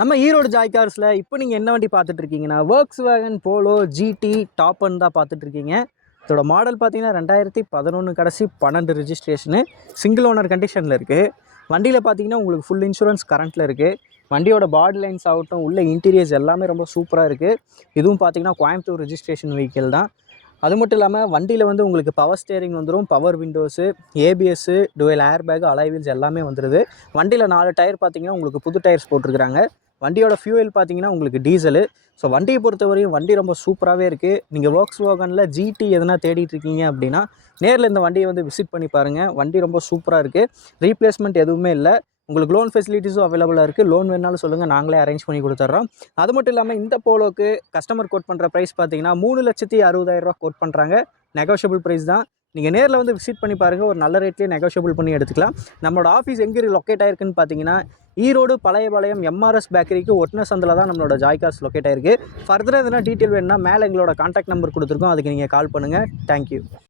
நம்ம ஈரோடு ஜாய் கார்ஸில் இப்போ நீங்கள் என்ன வண்டி பார்த்துட்டு இருக்கீங்கன்னா Volkswagen போலோ ஜிடி டாப்னு தான் பார்த்துட்டு இருக்கீங்க. இதோட மாடல் பார்த்தீங்கன்னா 2011 கடைசி 12 ரெஜிஸ்ட்ரேஷனு, சிங்கிள் ஓனர் கண்டிஷனில் இருக்குது. வண்டியில் பார்த்தீங்கன்னா உங்களுக்கு ஃபுல் இன்சூரன்ஸ் கரண்ட்டில் இருக்குது. வண்டியோட பாடி லைன்ஸ் ஆகட்டும், உள்ள இன்டீரியர்ஸ் எல்லாமே ரொம்ப சூப்பராக இருக்குது. இதுவும் பார்த்தீங்கன்னா கோயம்புத்தூர் ரெஜிஸ்ட்ரேஷன் வெஹிக்கிள் தான். அது மட்டும் இல்லாமல் வண்டியில் வந்து உங்களுக்கு பவர் ஸ்டேரிங் வந்துடும், power windows, ABS, twelve air bag, alloy wheels எல்லாமே வந்துடுது. வண்டியில் 4 டயர் பார்த்தீங்கன்னா உங்களுக்கு புது டயர்ஸ் போட்டிருக்கிறாங்க. வண்டியோட ஃபியூயல் பார்த்தீங்கன்னா உங்களுக்கு டீசலு. ஸோ வண்டியை பொறுத்தவரையும் வண்டி ரொம்ப சூப்பராகவே இருக்குது. நீங்கள் Volkswagenல ஜிடி எதனா தேடிட்டு இருக்கீங்க அப்படின்னா நேரில் இந்த வண்டியை வந்து விசிட் பண்ணி பாருங்கள். வண்டி ரொம்ப சூப்பராக இருக்குது. ரீப்ளேஸ்மெண்ட் எதுவுமே இல்லை. உங்களுக்கு லோன் ஃபெசிலிட்டிஸும் அவைலபிளாக இருக்குது. லோன் வேணாலும் சொல்லுங்கள், நாங்களே அரேஞ்ச் பண்ணி கொடுத்துட்றோம். அது மட்டும் இல்லாமல் இந்த போலோக்கு கஸ்டமர் கோட் பண்ணுற ப்ரைஸ் பார்த்தீங்கன்னா 3,60,000 கோட் பண்ணுறாங்க. நெகோஷியபிள் ப்ரைஸ் தான். நீங்கள் நேரில் வந்து விசிட் பண்ணி பாருங்கள். ஒரு நல்ல ரேட்லேயே நெகோஷியபிள் பண்ணி எடுத்துக்கலாம். நம்மளோட ஆஃபீஸ் எங்கே லொக்கேட் ஆயிருக்குன்னு பார்த்தீங்கன்னா ஈரோடு பழையபாளையம் எம்ஆர்எஸ் பேக்கரிக்கு ஒட்டின சந்தில் தான் நம்மளோட ஜாய் கார்ஸ் லொக்கேட் ஆயிருக்கு. ஃபர்தராக எதனா டீட்டெயில் வேணுன்னா மேலே எங்களோட கான்டாக்ட் நம்பர் கொடுத்துருக்கோம், அதுக்கு நீங்கள் கால் பண்ணுங்கள். தேங்க்யூ.